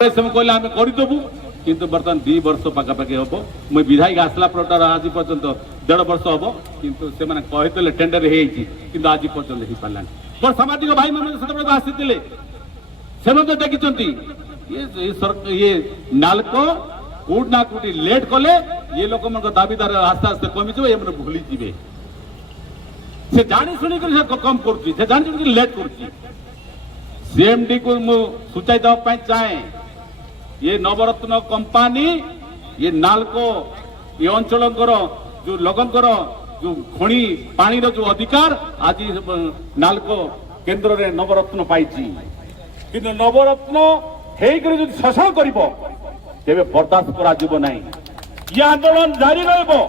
कहले आम करदेबू किंतु बर्तमान 2 वर्ष पखापाखि हम मुझे विधायक आसला पर आज पर्यंत 1.5 वर्ष हम किंतु से कहते टेंडर कि आज पर्यंत हो पारा पर सामाजिक भाई मैंने आसी से देखी ये नाल्को कौट ना कौटी लेट कले ये लोक दाबीदार आस्ते आस्ते कमिज ये भूली जी से जानी शुणी कम कर लेट कर सीएमडी को सूचाई देवाई चाहे ये नवरत्न कंपनी ये नाल्को ये अंचल जो लोकंर जो खणी पानी जो अधिकार आज नाल्को केन्द्र रे नवरत्न पाई कि नवरत्न जो शोषण कर बर्दाश्त करा नहीं ये आंदोलन जारी रहिबो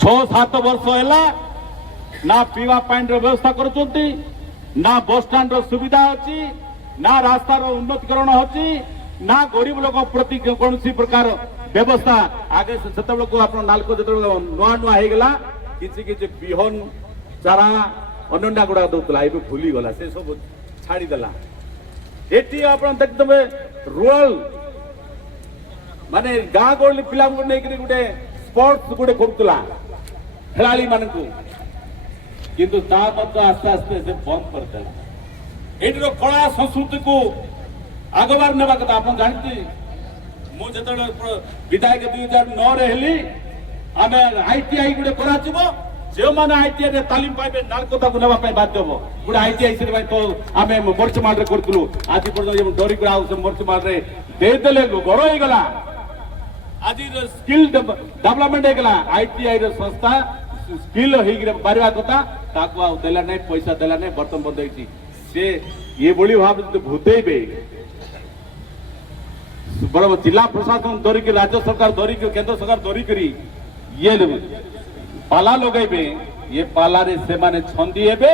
6-7 वर्ष है ना पीवा पानी व्यवस्था करुँच ना बस स्टाण्ड सुविधा अच्छी ना रास्तार उन्नतीकरण होची ना गरीब लोक प्रति कौन प्रकार व्यवस्था आगे से आप नाल्को जो नुआ नुआ होगला कि बिहन चारा अन्ना गुड़ा दौला ये भूली गला से सब छाड़देला ये आप देखते रूराल माने गाँ गहली पिला गोटे स्पोर्ट्स गोटे करूला खेलाड़ी मान किंतु आस्ते आस्ते से बंद करदेला ये कला संस्कृति को आगबार नेबा कथा आप जानते मुझे विधायक 2009 हेली आम आईटीआई गोटे करा जो मैंने आईटीआई तालीम पाइबे नाल्को को नेबा बाध्य हम गोटे आईटीआई से तो आम मर्चमाल करूँ आज पर्यटन डरिक मर्चमाल देदेले गड़ होगला आज स्किल डेवलपमेंट होगला आईटीआई संस्था स्किल हो पारिबा कथा ताकू देला नहीं पैसा देला नहीं बर्तन बंद होती से ये बड़ी भाव भूतेबे बड़ जिला प्रशासन धरिक राज्य सरकार धरिक केंद्र सरकार धरिक ये पाला लगेबे ये पाला रे से माने छंदी हेबे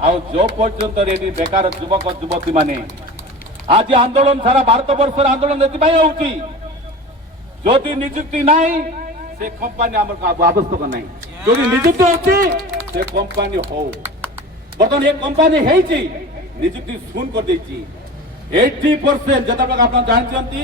आ जो पर्यंत रेडी बेकार युवक युवती माने आज आंदोलन सारा भारत वर्ष आंदोलन एथि होउची जदि नियुक्ति नहीं से कंपनी आमर आवश्यक नहीं जदि नियुक्ति होची से कंपनी हो बर्तमान ये कंपनी है नियुक्ति शून्य कर 80% जब आप जानते